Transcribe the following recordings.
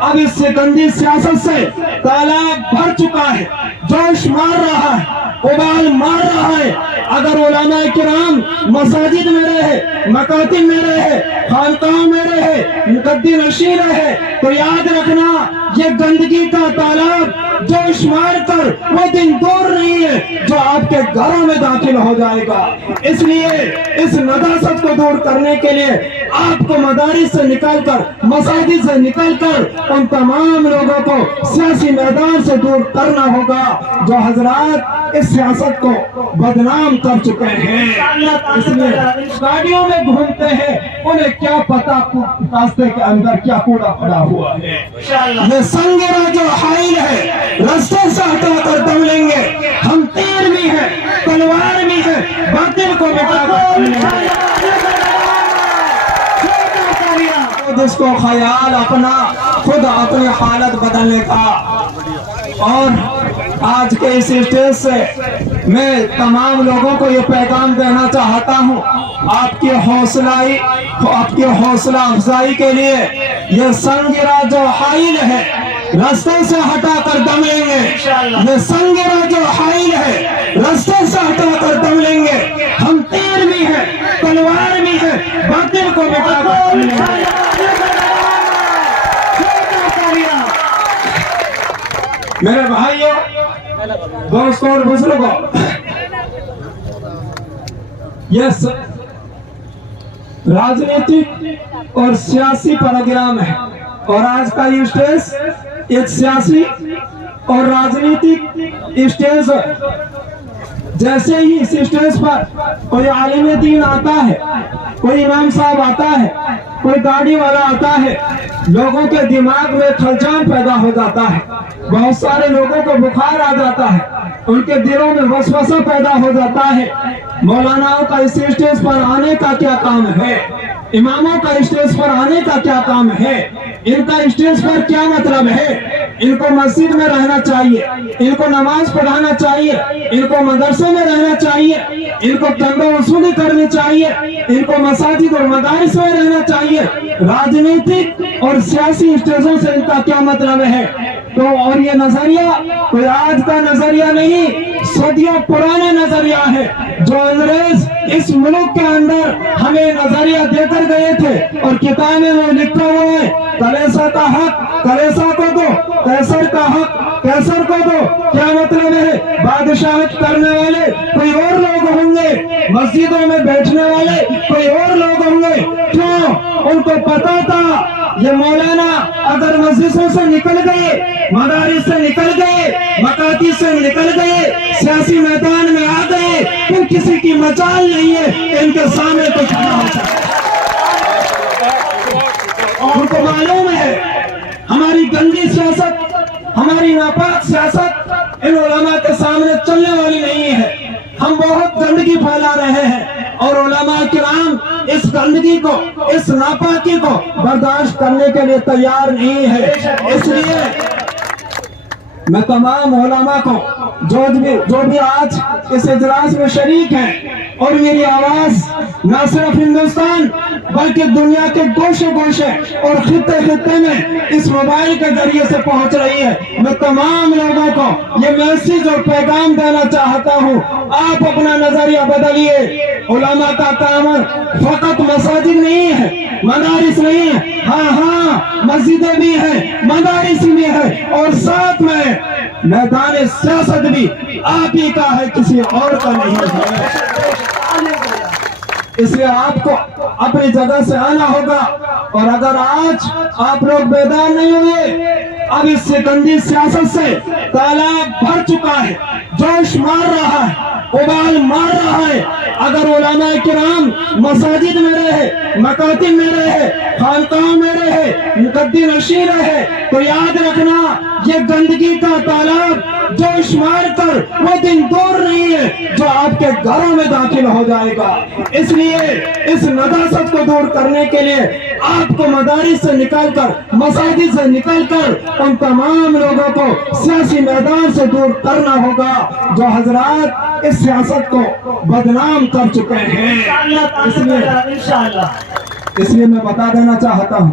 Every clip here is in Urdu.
اب اس سے گندی سیاست سے تالاب بھر چکا ہے، جوش مار رہا ہے، ابال مار رہا ہے۔ اگر علماء کرام مساجد میں رہے، مکاتب میں رہے، خانقاہوں میں رہے، مقدی نشین رہے، تو یاد رکھنا یہ گندگی کا تالاب جوش مار کر وہ دن دور نہیں ہے جو آپ کے گھروں میں داخل ہو جائے گا۔ اس لیے اس نجاست کو دور کرنے کے لیے آپ کو مدارس سے نکال کر، مساجد سے نکال کر ان تمام لوگوں کو سیاسی میدان سے دور کرنا ہوگا جو حضرات اس سیاست کو بدنام کر چکے ہیں۔ اس لیے گاڑیوں میں گھومتے ہیں، انہیں کیا پتا راستے کے اندر کیا کوڑا پڑا ہوا ہے۔ یہ سنگرا جو حائل ہے راستے سے ہٹا کر دم لیں گے، ہم تیر بھی ہیں، تلوار بھی ہیں، باطل کو مٹا کر دم لیں گے۔ جس کو خیال اپنا خود اپنی حالت بدلنے کا، اور آج کے اس اسٹیج سے میں تمام لوگوں کو یہ پیغام دینا چاہتا ہوں، آپ کی حوصلہ افزائی کے لیے یہ سنگرا جو حائل ہے راستے سے ہٹا کر دم لیں گے۔ یہ سنگرا جو حائل ہے راستے سے ہٹا کر دم لیں گے، ہم تیر بھی ہیں، تلوار بھی ہیں، باطل کو مٹا کر دم لیں گے۔ میرے بھائیوں، دوستوں اور بزرگوں، یہ راجنیتک اور سیاسی پروگرام ہے، اور آج کا یہ اسٹیج ایک سیاسی اور راجنیتک اسٹیج ہے۔ جیسے ہی اس اسٹیج پر کوئی عالم دین آتا ہے، کوئی امام صاحب آتا ہے، کوئی گاڑی والا آتا ہے، لوگوں کے دماغ میں کھلچان پیدا ہو جاتا ہے، بہت سارے لوگوں کو بخار آ جاتا ہے، ان کے دلوں میں وسوسہ پیدا ہو جاتا ہے۔ مولاناؤں کا اس اسٹیج پر آنے کا کیا کام ہے؟ اماموں کا اسٹیج پر آنے کا کیا کام ہے؟ ان کا اسٹیج پر کیا مطلب ہے؟ ان کو مسجد میں رہنا چاہیے، ان کو نماز پڑھانا چاہیے، ان کو مدرسے میں رہنا چاہیے، ان کو چندہ وصولی کرنی چاہیے، ان کو مساجد اور مدارس میں رہنا چاہیے۔ راجنیتک اور سیاسی اسٹیجوں سے ان کا کیا مطلب ہے؟ تو اور یہ نظریہ کوئی آج کا نظریہ نہیں، صدیوں پرانا نظریہ ہے جو انگریز اس ملک کے اندر ہمیں نظریہ دے کر گئے تھے، اور کتابیں میں لکھا ہوا ہے، کلیسا کا حق کلیسا کو دو، کیسر کا حق کیسر کو دو۔ کیا مطلب ہے؟ بادشاہت کرنے والے کوئی اور لوگ ہوں گے، مسجدوں میں بیٹھنے والے کوئی اور لوگ ہوں گے۔ کیوں؟ ان کو پتا تھا یہ مولانا اگر مسجدوں سے نکل گئے، مدارس سے نکل گئے، مکاتب سے نکل گئے، سیاسی میدان میں آ گئے، پھر کسی کی مجال نہیں ہے کہ ان کے سامنے کچھ نہ ہو سکے۔ ان کو معلوم ہے ہماری گندی سیاست، ہماری ناپاک سیاست ان علماء کے سامنے چلنے والی نہیں ہے۔ ہم بہت گندگی پھیلا رہے ہیں، اور علماء کرام اس گندگی کو، اس ناپاکی کو برداشت کرنے کے لیے تیار نہیں ہے۔ اس لیے میں تمام علماء کو جو بھی آج اس اجلاس میں شریک ہیں، اور میری آواز نہ صرف ہندوستان بلکہ دنیا کے گوشے گوشے اور خطے خطے میں اس موبائل کے ذریعے سے پہنچ رہی ہے، میں تمام لوگوں کو یہ میسیج اور پیغام دینا چاہتا ہوں، آپ اپنا نظریہ بدلیے۔ علماء کا کام فقط مساجد نہیں ہے، مدارس نہیں ہے، ہاں مسجدیں بھی ہیں، مدارس بھی ہیں، اور ساتھ میں میدان سیاست بھی آپ ہی کا ہے، کسی اور کا نہیں ہے۔ اس لیے آپ کو اپنی جگہ سے آنا ہوگا، اور اگر آج آپ لوگ بیدار نہیں ہوئے، اب اس سے گندی سیاست سے تالاب بھر چکا ہے، جوش مار رہا ہے، ابال مار رہا ہے۔ اگر علماء کرام مساجد میں رہے، مکاتب میں رہے، خانقاہوں میں رہے، مقدی نشین رہے، تو یاد رکھنا یہ گندگی کا تالاب جوش مار کر وہ دن دور نہیں ہے جو آپ کے گھروں میں داخل ہو جائے گا۔ اس لیے اس نجاست کو دور کرنے کے لیے آپ کو مدارس سے نکال کر، مساجد سے نکال کر ان تمام لوگوں کو سیاسی میدان سے دور کرنا ہوگا جو حضرات اس سیاست کو بدنام کر چکے ہیں۔ اس لیے میں بتا دینا چاہتا ہوں،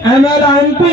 MLA,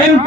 MP